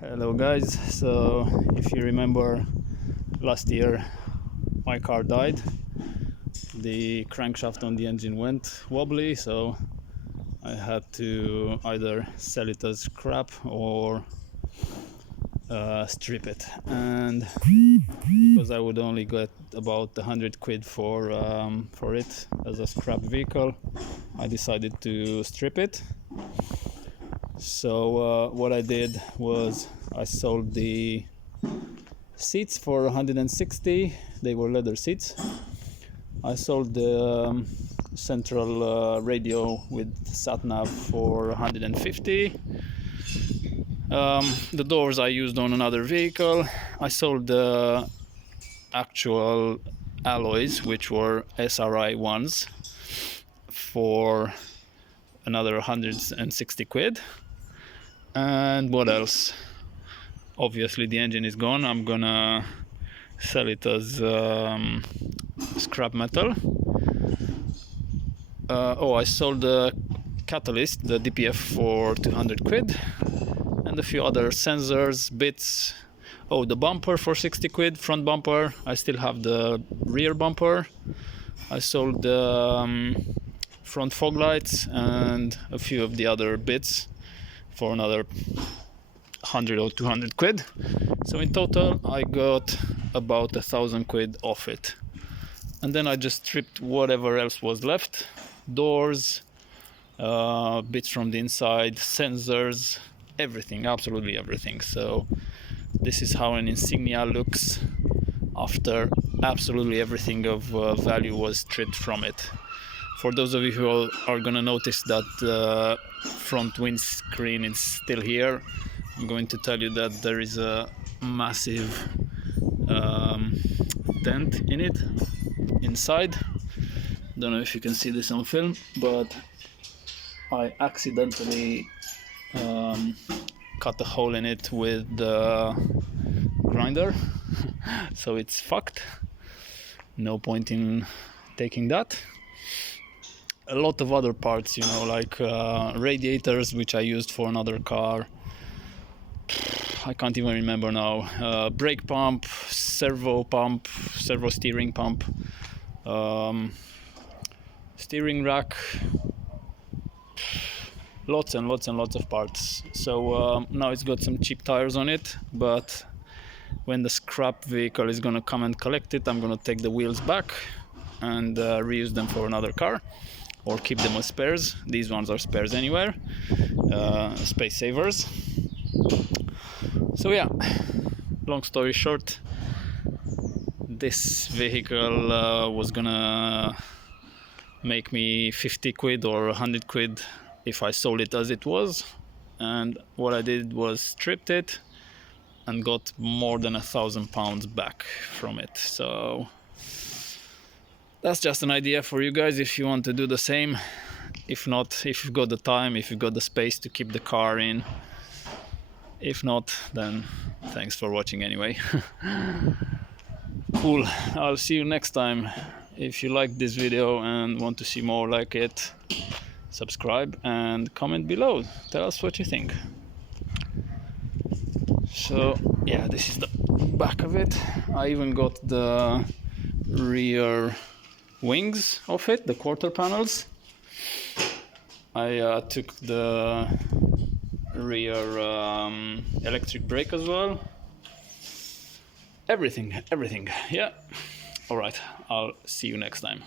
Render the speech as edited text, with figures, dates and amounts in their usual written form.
Hello guys, so if you remember last year my car died. The crankshaft on the engine went wobbly, so I had to either sell it as scrap or strip it, and because I would only get about 100 quid for it as a scrap vehicle, I decided to strip it. So what I did was I sold the seats for 160. They were leather seats. I sold the central radio with sat nav for 150. The doors I used on another vehicle. I sold the actual alloys, which were SRI ones, for another 160 quid. And what else? Obviously the engine is gone. I'm gonna sell it as scrap metal. I sold the catalyst, the DPF, for 200 quid, and a few other sensors, bits. The bumper for 60 quid, front bumper. I still have the rear bumper. I sold the front fog lights and a few of the other bits for another 100 or 200 quid. So in total I got about 1,000 quid off it, and then I just stripped whatever else was left: doors, bits from the inside, sensors, everything, absolutely everything. So this is how an Insignia looks after absolutely everything of value was stripped from it. For those of you who are gonna notice that the front windscreen is still here, I'm going to tell you that there is a massive dent in it inside. Don't know if you can see this on film, but I accidentally cut a hole in it with the grinder. So it's fucked. No point in taking that. A lot of other parts, like radiators, which I used for another car. I can't even remember now. Brake pump, servo steering pump, steering rack, lots and lots and lots of parts. So now it's got some cheap tires on it, but when the scrap vehicle is gonna come and collect it, I'm gonna take the wheels back and reuse them for another car, or keep them as spares. These ones are spares anywhere, space savers. So yeah, long story short, this vehicle was gonna make me 50 quid or 100 quid if I sold it as it was, and what I did was stripped it and got more than £1,000 back from it. So that's just an idea for you guys if you want to do the same. If not, if you've got the time, if you've got the space to keep the car in. If not, then thanks for watching anyway. Cool, I'll see you next time. If you like this video and want to see more like it, subscribe and comment below. Tell us what you think. So yeah, this is the back of it. I even got the rear wings of it, the quarter panels. I took the rear electric brake as well. Everything, yeah. All right, I'll see you next time.